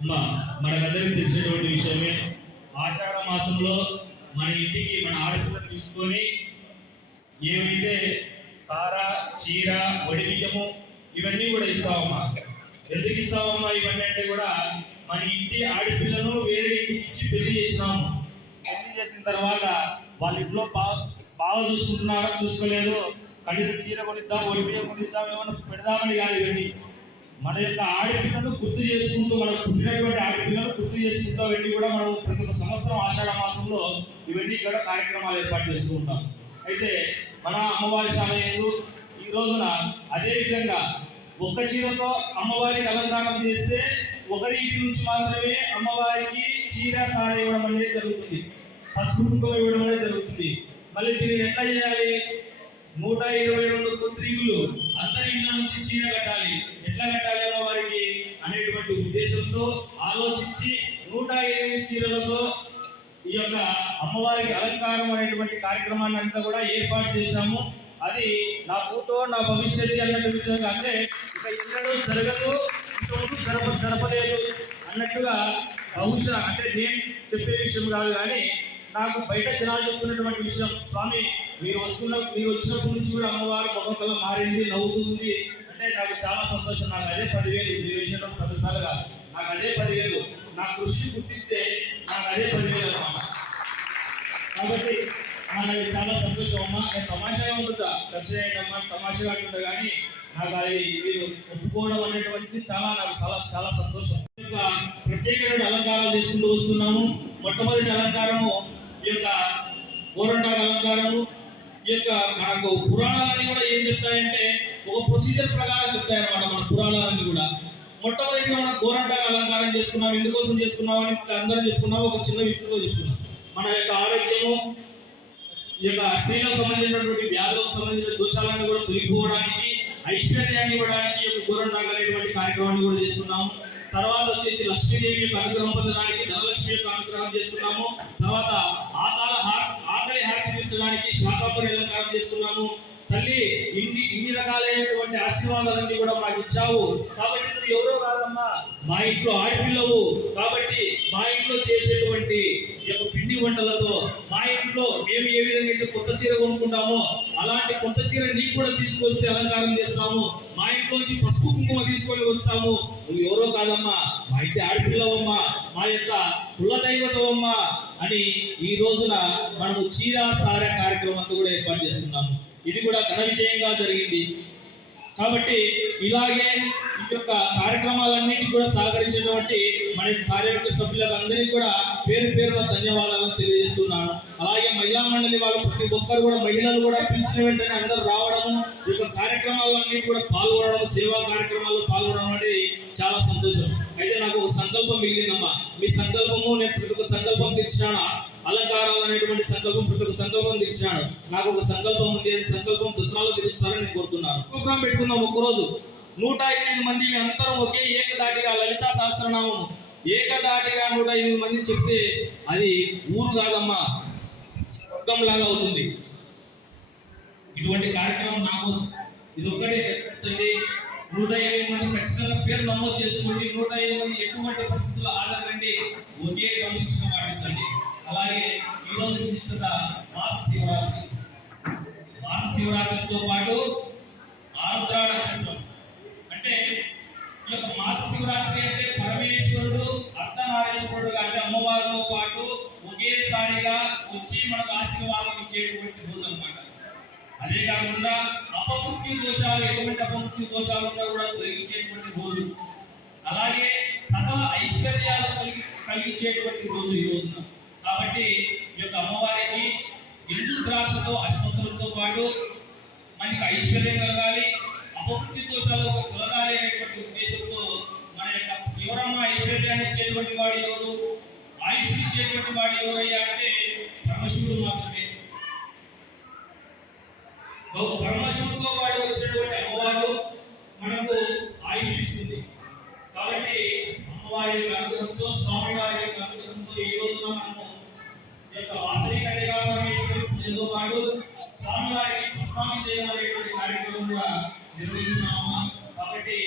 మనకందరికి తెలిసినటువంటి విషయమే. ఆషాఢ మాసంలో మన ఇంటికి మన ఆడపిల్లను తీసుకొని ఏమైతే సారా చీర వడిబియ్యము ఇవన్నీ కూడా ఇస్తామమ్మా ఎందుకు ఇస్తామమ్మా ఇవన్నీ అంటే కూడా మన ఇంటి ఆడపిల్లను వేరే ఇంటికి ఇచ్చి పెళ్ళి చేసినాము. పెళ్ళి చేసిన తర్వాత వాళ్ళ ఇంట్లో బాగా బాగా చూసుకుంటున్నారా చూసుకోలేదు కనీసం చీర కొనిద్దాం ఒడిబియ్యం కొనిద్దాం ఏమన్నా పెడదామని కాదు ఇవన్నీ. మన యొక్క ఆడపిల్లలు గుర్తు చేసుకుంటూ మనకు పుట్టినటువంటి ఆడపిల్లలు గుర్తు చేసుకుంటూ ఇవన్నీ కూడా మనం ప్రతి ఒక్క సంవత్సరం ఆషాఢ మాసంలో ఇవన్నీ కూడా కార్యక్రమాలు ఏర్పాటు చేస్తూ ఉంటాం. అయితే మన అమ్మవారి సమయంలో ఈ రోజున అదే విధంగా ఒక్క చీరతో అమ్మవారికి అలంకారం చేస్తే ఒకరి ఇంటి నుంచి మాత్రమే అమ్మవారికి చీర సారి ఇవ్వడం అనేది జరుగుతుంది. పసుపు కుంకుమ ఇవ్వడం అనేది జరుగుతుంది. మళ్ళీ దీన్ని ఎట్లా చేయాలి? నూట ఇరవై రెండు కుత్రీకులు అందరి ఇళ్ళ నుంచి చీర కట్టాలి. ఎట్లా కట్టాలేమో వారికి అనేటువంటి ఉద్దేశంతో ఆలోచించి నూట ఎనిమిది చీరలతో ఈ యొక్క అమ్మవారికి అలంకారం అనేటువంటి కార్యక్రమాన్ని అంతా కూడా ఏర్పాటు చేశాము. అది నా కూతో నా భవిష్యత్తు అన్నట్టు విధంగా అంటే ఇక ఎన్నడూ జరగదు ఇంతవరకు జరప జరపలేదు అన్నట్టుగా బహుశా అంటే నేను చెప్పే విషయం కాదు కానీ నాకు బయట జనాలు చెప్తున్నటువంటి విషయం స్వామి మీరు వస్తున్న మీరు వచ్చినప్పటి నుంచి కూడా అమ్మవారు మొక్కల మారింది నవ్వుతుంది అంటే నాకు చాలా సంతోషం. నాకు అదే పదివేలు ఈ విషయంలో పది కాదు. నాకు అదే పదివేలు. నా కృషి గుర్తిస్తే నాకు అదే పదివేలు అమ్మా. కాబట్టి నాకు చాలా సంతోషం అమ్మా. నేను తమాషాగా ఉంటుందా? దర్శనం తమాషగా ఉంటుందా? కానీ నాకు అది మీరు ఒప్పుకోవడం అనేటువంటిది చాలా నాకు చాలా చాలా సంతోషం. ఇంకా ప్రత్యేకమైన అలంకారాలు చేసుకుంటూ వస్తున్నాము. మొట్టమొదటి అలంకారము ఈ యొక్క గోరంటాల అలంకారము. ఈ యొక్క మనకు పురాణాలన్నీ కూడా ఏం చెప్తాయంటే ఒక ప్రొసీజర్ ప్రకారం చెప్తాయి అన్నమాట మన పురాణాలన్నీ కూడా. మొట్టమొదటిగా మనం గోరంటగా అలంకారం చేసుకున్నాం ఎందుకోసం చేసుకున్నాం అని అందరం చెప్పుకున్నాం ఒక చిన్న విషయంలో చెప్పుకున్నాం. మన యొక్క ఆరోగ్యము ఈ యొక్క స్త్రీలకు సంబంధించినటువంటి వ్యాధులకు సంబంధించిన దోషాలను కూడా తొలగిపోవడానికి ఐశ్వర్యాన్ని ఇవ్వడానికి ఈ యొక్క గోరంటాకు అనేటువంటి కార్యక్రమాన్ని కూడా చేస్తున్నాము తర్వాత వచ్చేసి లక్ష్మీదేవి యొక్క అనుగ్రహం పొందడానికి ధనలక్ష్మి యొక్క అనుగ్రహం చేస్తున్నాము. తర్వాత ఆకాల ఆకలి హారతి తీర్చడానికి శాకాపురి అలంకారం చేస్తున్నాము. తల్లి ఇన్ని ఇన్ని రకాలైనటువంటి ఆశీర్వాదాలన్నీ కూడా మాకు ఇచ్చావు. కాబట్టి నువ్వు ఎవరో కాదమ్మా మా ఇంట్లో ఆడపిల్లవు. కాబట్టి మా ఇంట్లో చేసేటువంటి యొక్క పిండి వంటలతో మా ఇంట్లో మేము ఏ విధంగా అయితే కొత్త చీర కొనుక్కుంటామో అలాంటి కొత్త చీర నీకు కూడా తీసుకొస్తే అలంకారం చేస్తాము. మా ఇంట్లోంచి పసుపు కుంకుమ తీసుకొని వస్తాము. నువ్వు ఎవరో కాదమ్మా మా ఇంటి ఆడపిల్లవమ్మా మా యొక్క కుల దైవతవమ్మా అని ఈ రోజున మనము చీర సార కార్యక్రమం అంతా కూడా ఏర్పాటు చేస్తున్నాము ఇది కూడా ఘన విజయంగా జరిగింది. కాబట్టి ఇలాగే ఈ యొక్క కార్యక్రమాలన్నిటికీ కూడా సహకరించినటువంటి మన కార్యవర్గ సభ్యులందరికీ కూడా పేరు పేరున ధన్యవాదాలను తెలియజేస్తున్నాను. అలాగే మహిళా మండలి వాళ్ళు ప్రతి ఒక్కరు కూడా మహిళలు కూడా పిలిచిన వెంటనే అందరూ రావడము ఈ యొక్క కార్యక్రమాలన్నిటి కూడా పాల్గొనడం సేవా కార్యక్రమాల్లో పాల్గొనడం అనేది చాలా సంతోషం. అయితే నాకు ఒక సంకల్పం మిగిలిందమ్మా. మీ సంకల్పము నేను ప్రతి ఒక్క సంకల్పం తెచ్చినాను అలంకారాలు అనేటువంటి సంకల్పం ప్రతి ఒక్క సంకల్పం తెచ్చినాడు. నాకు ఒక సంకల్పం ఉంది అది సంకల్పం దసరాలో తెలుస్తారని నేను కోరుతున్నాను. ప్రోగ్రామ్ పెట్టుకుందాం ఒక్కరోజు. నూట ఎనిమిది మంది అందరం ఒకే ఏకదాటిగా లలితా సహస్రనామము. ఏకదాటిగా నూట ఎనిమిది మంది చెప్తే అది ఊరు కాదమ్మా స్వర్గం లాగా అవుతుంది. ఇటువంటి కార్యక్రమం నా కోసం. ఇది ఒక్కటే గమనించండి నూట ఎనిమిది మంది ఖచ్చితంగా పేరు నమోదు చేసుకోండి. నూట ఎనిమిది మంది ఎటువంటి పరిస్థితుల్లో ఆధారపడి ఒకే క్రమశిక్షణ పాటించండి. అలాగే ఈ రోజు విశిష్టత మాస శివరాత్రి. మాస శివరాత్రితో పాటు ఆరుద్ర నక్షత్రం అంటే ఈ యొక్క మాస శివరాత్రి అంటే పరమేశ్వరుడు అర్ధనారీశ్వరుడు అంటే అమ్మవారితో పాటు ఒకేసారిగా వచ్చి మనకు ఆశీర్వాదం ఇచ్చేటువంటి రోజు అనమాట అదే కాకుండా అపమృత్యు దోషాలు ఎటువంటి అపమృత్యు దోషాలు ఉన్నా కూడా తొలగించేటువంటి రోజు. అలాగే సకల ఐశ్వర్యాలు కలిగి కలిగించేటువంటి రోజు ఈ రోజున. కాబట్టి ఈ యొక్క అమ్మవారికి ఎండు ద్రాక్షతో అష్టోత్తరంతో పాటు మనకి ఐశ్వర్యం కలగాలి అపమృత్యు దోషాలు తొలగాలి అనేటువంటి ఉద్దేశంతో మన యొక్క ఎవరమ్మ ఐశ్వర్యాన్ని ఇచ్చేటువంటి వాడు ఎవరు? ఆయుష్ ఇచ్చేటువంటి వాడు ఎవరయ్యా అంటే పరమశివుడు మాత్రమే. ఒక పరమశివుడితో పాటు వచ్చినటువంటి అమ్మవారు మనకు ఆయుష్ ఇస్తుంది. కాబట్టి అమ్మవారి యొక్క అనుగ్రహంతో స్వామివారి యొక్క అనుగ్రహంతో ఈ రోజున మనం యొక్క వాసవి కన్యగా పరమేశ్వరి పూజతో పాటు స్వామివారికి పుష్పాభిషేకం అనేటువంటి కార్యక్రమం కూడా నిర్వహిస్తున్నాము కాబట్టి